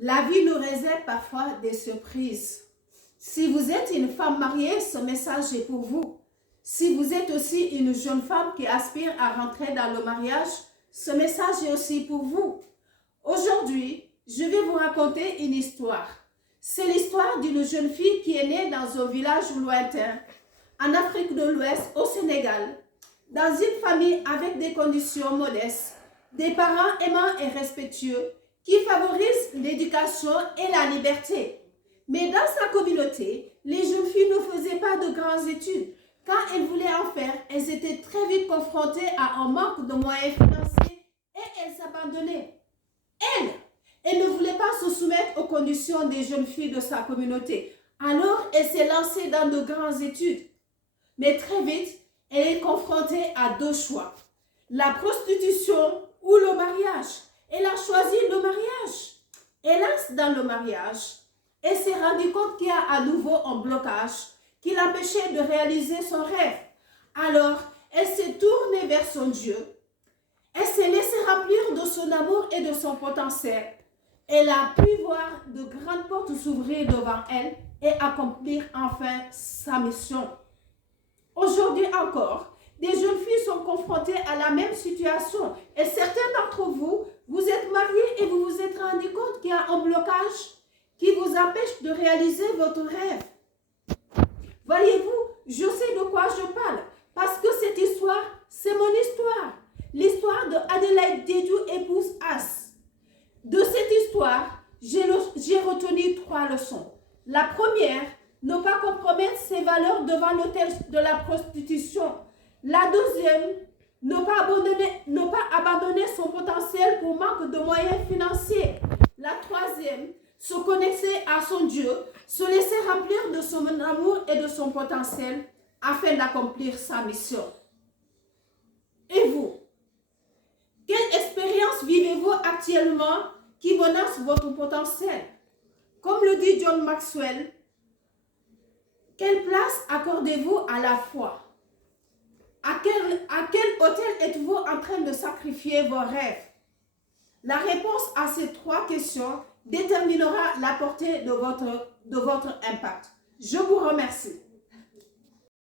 La vie nous réserve parfois des surprises. Si vous êtes une femme mariée, ce message est pour vous. Si vous êtes aussi une jeune femme qui aspire à rentrer dans le mariage, ce message est aussi pour vous. Aujourd'hui, je vais vous raconter une histoire. C'est l'histoire d'une jeune fille qui est née dans un village lointain, en Afrique de l'Ouest, au Sénégal, dans une famille avec des conditions modestes, des parents aimants et respectueux qui favorisent l'éducation et la liberté. Mais dans sa communauté, les jeunes filles ne faisaient pas de grandes études. Quand elles voulaient en faire, elles étaient très vite confrontées à un manque de moyens financiers et elles s'abandonnaient. Elle ne voulait pas se soumettre aux conditions des jeunes filles de sa communauté. Alors, elle s'est lancée dans de grandes études. Mais très vite, elle est confrontée à deux choix. La prostitution ou le mariage. Elle a choisi le mariage. Hélas, dans le mariage, elle s'est rendue compte qu'il y a à nouveau un blocage qui l'empêchait de réaliser son rêve. Alors, elle s'est tournée vers son Dieu. Elle s'est laissée remplir de son amour et de son potentiel. Elle a pu voir de grandes portes s'ouvrir devant elle et accomplir enfin sa mission. Aujourd'hui encore, des jeunes filles sont confrontées à la même situation et certains d'entre vous, vous êtes mariés et vous vous êtes rendu compte qu'il y a un blocage qui vous empêche de réaliser votre rêve. Voyez-vous, je sais de quoi je parle parce que cette histoire, c'est mon histoire. L'histoire de Adélaïde Diédhiou, épouse As. De cette histoire, j'ai retenu 3 leçons. La première, ne pas compromettre ses valeurs devant l'autel de la prostitution. La deuxième, ne pas abandonner son potentiel pour manque de moyens financiers. La troisième, se connecter à son Dieu, se laisser remplir de son amour et de son potentiel afin d'accomplir sa mission. Et vous? Quelle expérience vivez-vous actuellement qui menace votre potentiel? Comme le dit John Maxwell, quelle place accordez-vous à la foi? À quel autel êtes-vous en train de sacrifier vos rêves? La réponse à ces 3 questions déterminera la portée de votre impact. Je vous remercie.